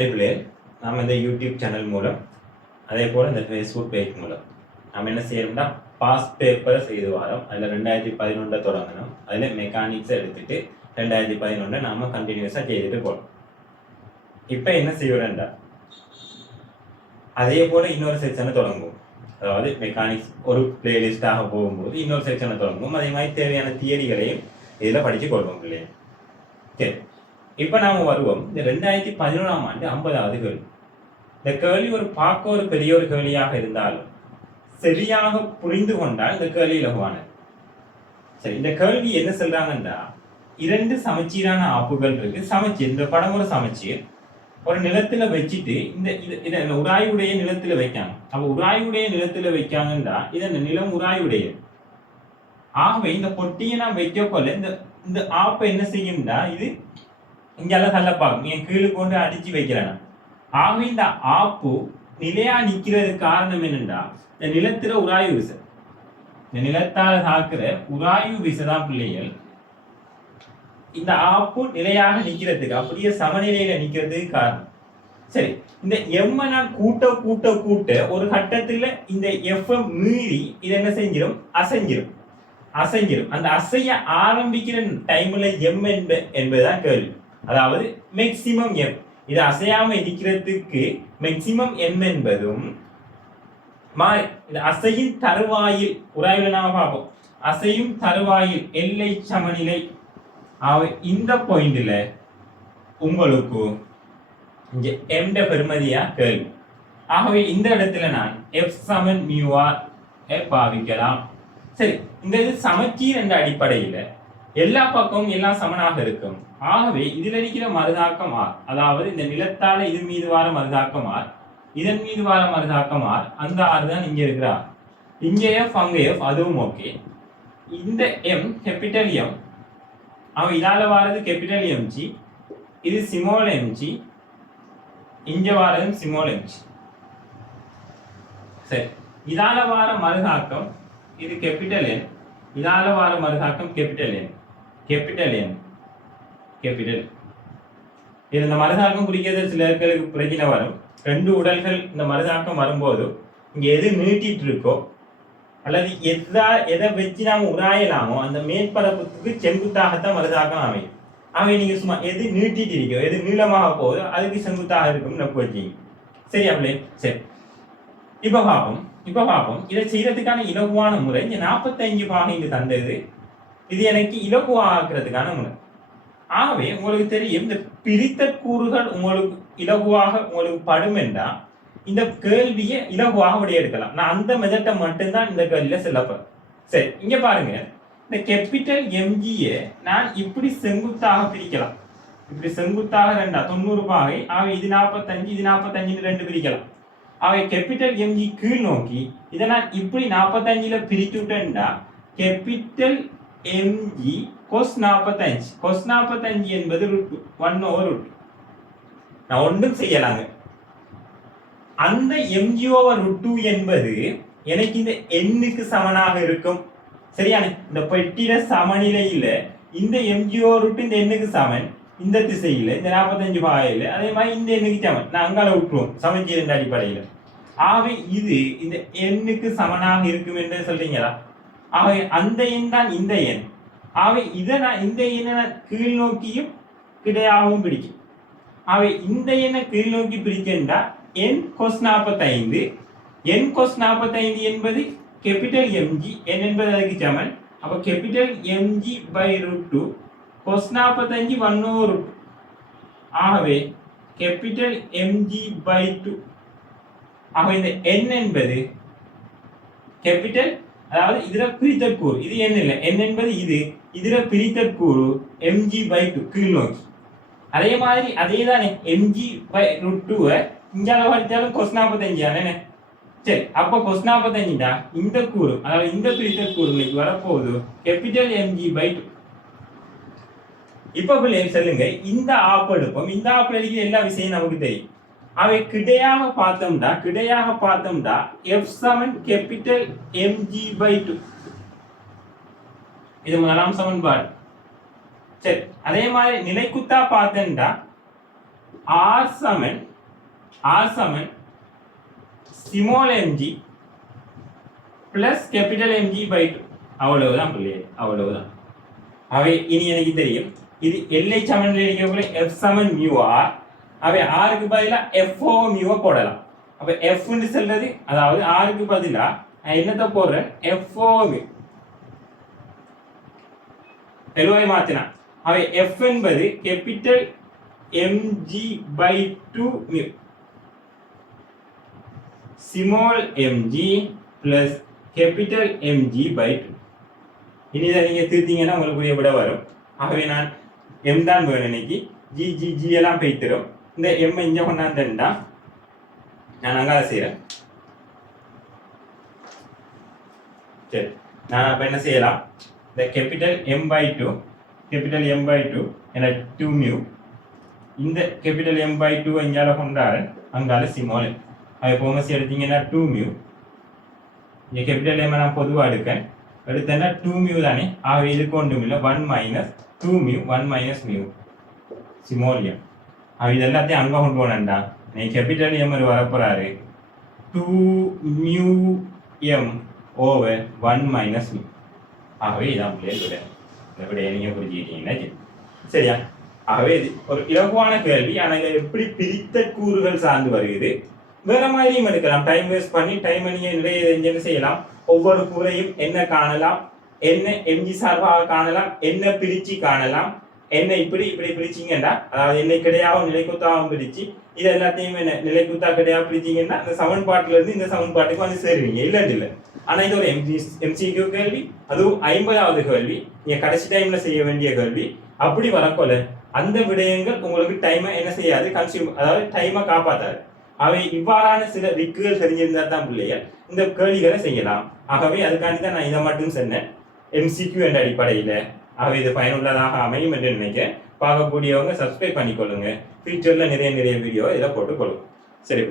பிள்ளைகளே, நாம் இந்த யூடியூப் சேனல் மூலம் அதே போல் இந்த ஃபேஸ்புக் பேஜ் மூலம் நம்ம என்ன செய்யணும்னா பாஸ்ட் பேப்பர் செய்து வரோம். அதில் 2011 தொடங்கணும். அதில் மெக்கானிக்ஸை எடுத்துட்டு 2011 நாம கண்டினியூஸாக செய்துட்டு போகணும். இப்போ என்ன செய்யறோம்டா அதே போல் இன்னொரு செக்ஷனை தொடங்குவோம். அதாவது மெக்கானிக்ஸ் ஒரு பிளேலிஸ்டாக போகும்போது இன்னொரு செக்ஷனை தொடங்குவோம். அதே மாதிரி தேவையான தியரிகளையும் இதில் படித்து கொள்வோம் பிள்ளைங்க. சரி, இப்போ நாம் வருவோம் இந்த 2011ஆம் ஆண்டு 50வது கேள்வி. இந்த கேள்வி பார்க்க ஒரு பெரிய ஒரு கேள்வியாக இருந்தாலும் சரியாக புரிந்து கொண்டால் இந்த கேள்வி இலகுவானது. சரி, இந்த கேள்வி என்ன சொல்றாங்கன்னா, 2 சமச்சீரான ஆப்புகள் இருக்கு. சமச்சீர், இந்த படம் ஒரு சமச்சீர் ஒரு நிலத்துல வச்சுட்டு இந்த உராய்வுடைய நிலத்துல வைக்காங்க. அப்ப உராய்வுடைய நிலத்துல வைக்காங்கன்னா இது நிலம் உராய்வுடைய. ஆகவே இந்த பொட்டியை நான் வைக்க போல இந்த ஆப்பை என்ன செய்யும்னா இது இங்கெல்லாம் தள்ளப்பாகும். நீங்க கீழே கொண்டு அடிச்சு வைக்கிறேன். ஆகவே இந்த ஆப்பு நிலையா நிக்கிறதுக்கு காரணம் என்னன்னா இந்த நிலத்துல உராய்வு விசை. இந்த நிலத்தால தாக்குற உராய்வு விசைதான் பிள்ளைகள் இந்த ஆப்பு நிலையாக நிக்கிறதுக்கு, அப்படியே சமநிலையில நிக்கிறதுக்கு காரணம். சரி, இந்த எம் நான் கூட்ட கூட்ட கூட்ட ஒரு கட்டத்துல இந்த எஃப் மீறி இது என்ன செஞ்சிடும், அசைஞ்சிடும். அந்த அசைய ஆரம்பிக்கிற டைம்ல எம் என்பதுதான் கேள்வி. அதாவது மேக்சிமம் எம். இது அசையாம இருக்கிறதுக்கு மேக்சிமம் எம் என்பதும் இது அசையின் தருவாயில் உராய்வில் நாம பார்ப்போம். அசையும் தருவாயில் எல்லை சமநிலை இந்த பாயிண்ட்ல உங்களுக்கு இங்க எம் பெருமதியா கேள்வி. ஆகவே இந்த இடத்துல நான் எஃப் சமன் மியூஆர் பாவிக்கலாம். சரி, இந்த இது சமச்சீர் என்ற அடிப்படையில எல்லா பக்கமும் எல்லாம் சமனாக இருக்கும். ஆகவே இதுல இருக்கிற மருதாக்கம் ஆர், அதாவது இந்த நிலத்தால இது மீது வார மருதாக்கம் ஆர், இதன் மீது வார மருதாக்கம் ஆர், அந்த ஆறு தான் இங்க இருக்கிறார். இங்க எஃப் அங்க எஃப், அதுவும் ஓகே. இந்த எம் கேபிட்டல் எம், அவன் இதால வாரது கேபிட்டல் எம்ஜி, இது சிமோல் எம்ஜி, இங்க வாரது சிமோல் எம்ஜி. சரி, இதால வார மருதாக்கம் இது கேபிட்டல் என், இதால வார மருதாக்கம் கேபிட்டல் என், கேபிட்டல் என், கேபிட்டல். இது இந்த மருதாக்கம் குறிக்கிறது சிலருக்கு பிரச்சனை வரும். 2 உடல்கள் இந்த மருதாக்கம் வரும்போது இங்க எது நீட்டிட்டு இருக்கோ அல்லது எதை வச்சு நாம உராயலாமோ அந்த மேற்பரப்புக்கு செங்குத்தாகத்தான் மருதாக்கம் அமையும். அவை நீங்க சும்மா எது நீட்டிட்டு இருக்கோ, எது நீளமாக போகுதோ அதுக்கு செங்குத்தாக இருக்கும் நப்பு வச்சீங்க. சரி அப்படியே. சரி, இப்ப பார்ப்போம் இதை செய்யறதுக்கான இலகுவான முறை. இந்த 45 பாகை இங்கு தந்தது, இது எனக்கு இலகுவாக்குறதுக்கான முறை. ஆகவே உங்களுக்கு தெரியும் இந்த பிரித்த கூறுகள் உங்களுக்கு இலகுவாக உங்களுக்கு படும் என்றால் இந்த கேள்வியை இலகுவாக விடையெடுக்கலாம். நான் அந்த மெதட்டை மட்டும்தான் இந்த கேள்வியில செல்லப்படும். சரி, இங்க பாருங்க, இந்த கேபிட்டல் எம்ஜியை நான் இப்படி செங்குத்தாக பிரிக்கலாம். இப்படி செங்குத்தாக 90 பாகை. ஆகவே இது 45, இது 45 2 பிரிக்கலாம். அவை கேபிட்டல் எம்ஜி கீழ் நோக்கி இதை நான் இப்படி 45ல பிரிச்சுட்டேன்டா கேபிட்டல் எம்ஜி கொஸ் 45. கொஸ் 45 என்பது √1/√2. நான் ஒன்றும் செய்யலாங்க. அந்த mg/√2 என்பது எனக்கு இந்த எண்ணுக்கு சமனாக இருக்கும். சரியான இந்த பெட்டியில சமநிலையில இந்த mg/√2 இந்த எண்ணுக்கு சமன். இந்த திசையில இந்த 45 பாகையில அதே மாதிரி இந்த எண்ணுக்கு சமன். நான் அங்கால விட்டுருவோம் சமச்சீர் அடிப்படையில. ஆகவே இது இந்த எண்ணுக்கு சமனாக இருக்கும் என்று சொல்றீங்களா? ஆகவே அந்த எண் தான் இந்த எண். ஆகவே இதை நான் இந்த எண்ணை கீழ் நோக்கியும் கிடையாகவும் பிடிக்கும். ஆகவே இந்த எண்ணை கீழ் நோக்கி பிரிக்கின்றா என் கொஸ் 45. என் கொஸ் 45 என்பது கேபிட்டல் எம்ஜி, என் என்பது அதுக்கு சமன். அப்போ கேபிட்டல் mg/√2 கொஸ் 45 1/√2. ஆகவே கேபிட்டல் mg/2. ஆகவே இந்த n என்பது கேபிட்டல், அதாவது இதுல பிரித்தற் கூறு, இது n இல்லை, n என்பது இதுல பிரித்தற் கூறு mg/2 கீழ் நோக்கி. அதே மாதிரி அதே தானே mg/√2 இங்கால படித்தாலும் கொஸ் 45 தானே. சரி, அப்போ கொஸ் 45 இந்த கூறு, அதாவது இந்த பிரித்தற் கூறு இன்னைக்கு வரப்போகுது கேபிட்டல் mg/2. இப்ப பிள்ளைங்க சொல்லுங்க, இந்த ஆப் எடுப்போம். இந்த ஆப் எழுதிய எல்லா விஷயம் நமக்கு தெரியும். அவை கிடையாக பார்த்தோம்டா எஃப் சமன் கேபிட்டல் mg/2. இது முதலாம் சமன்பாடு. சரி, அதே மாதிரி நிலைக்குத்தா பார்த்தா ஆர் சமன் ஆர் சமன் small mg plus capital mg by 2. அவ்வளவுதான் பிள்ளையே, அவ்வளவுதான். அவை இனி எனக்கு தெரியும் இது எல்லை சமன்ல இருக்கக்கூடிய f சமன் mu r. அவை r க்கு பதிலா f over mu போடலாம். அப்ப f ன்னு சொல்றது அதாவது r க்கு பதிலா நான் என்னத்த போடுறேன் f over mu. எல்லை மாத்தினா அவை f என்பது capital mg by 2 mu small mg plus capital mg by 2. இனி இதை நீங்க தீர்த்தீங்கன்னா உங்களுக்கு விட வரும். ஆகவே நான் m தான் வேணும் இன்னைக்கு. g g g எல்லாம் போய்த்திரும். இந்த m இங்க கொண்டாந்தா நான் அங்க செய்யறேன். சரி, நான் அப்ப என்ன செய்யலாம், இந்த கேபிட்டல் m by 2 என்ன 2 mu, இந்த கேபிட்டல் m by 2 எங்கால கொண்டாரு அங்கால ஸ்மால் m. அதை போமசி எடுத்தீங்கன்னா 2 mu. இங்க கேபிட்டல் m நான் பொதுவா எடுத்தேன்னா 2 mu தானே. ஆகவே இதுக்கு ஒன்றும் இல்லை 1 minus 2 mu 1 minus mu small m. இது எல்லாத்தையும் அங்க கொண்டு போனேன்டா நீ கேபிட்டல் m வரப்போறாரு 2 mu m over 1 minus mu. ஆகவே இதான் பிள்ளைகள் இந்த விடையை நீங்க புரிஞ்சுக்கிட்டீங்கன்னா சரியா. ஆகவே இது ஒரு இலகுவான கேள்வி. ஆனால் இதை எப்படி பிரித்த கூறுகள் சார்ந்து வருகிறது. வேற மாதிரியும் எடுக்கலாம். டைம் வேஸ்ட் பண்ணி டைம் நீங்க நிறைய என்ன செய்யலாம், ஒவ்வொரு கூறையும் என்ன காணலாம், என்ன எம்ஜி சார்பாக காணலாம், என்ன பிரிச்சு காணலாம், என்ன இப்படி பிரிச்சிங்கன்னா அதாவது என்ன கிடையாவும் நிலைக்குத்தாவும் பிரிச்சு இது எல்லாத்தையும் என்ன நிலைக்குத்தா கிடையாது பிரிச்சிங்கன்னா அந்த சமன்பாட்டுல இருந்து இந்த சமன்பாட்டுக்கு வந்து சேருவீங்க. இல்லன்னு இல்லை. ஆனா இது ஒரு எம்சிக்யூ கேள்வி, அதுவும் 50வது கேள்வி, நீங்க கடைசி டைம்ல செய்ய வேண்டிய கேள்வி. அப்படி வரக்கொள்ள அந்த விடயங்கள் உங்களுக்கு டைமை என்ன செய்யாது, கன்சியூம் அதாவது டைமை காப்பாத்தாது. அவை இவ்வாறான சில ரிக்குகள் தெரிஞ்சிருந்தா தான் பிள்ளைகள் இந்த கேள்விகளை செய்யலாம். ஆகவே அதுக்காண்டி தான் நான் இதை மட்டும் சொன்னேன் எம்சிக்யூ என்ற அடிப்படையில். ஆகவே இது பயனுள்ளதாக அமையும் என்று நினைக்க பார்க்கக்கூடியவங்க சப்ஸ்கிரைப் பண்ணிக்கொள்ளுங்க. ஃபியூச்சர்ல நிறைய வீடியோ இதை போட்டுக்கொள்ளுங்க. சரி.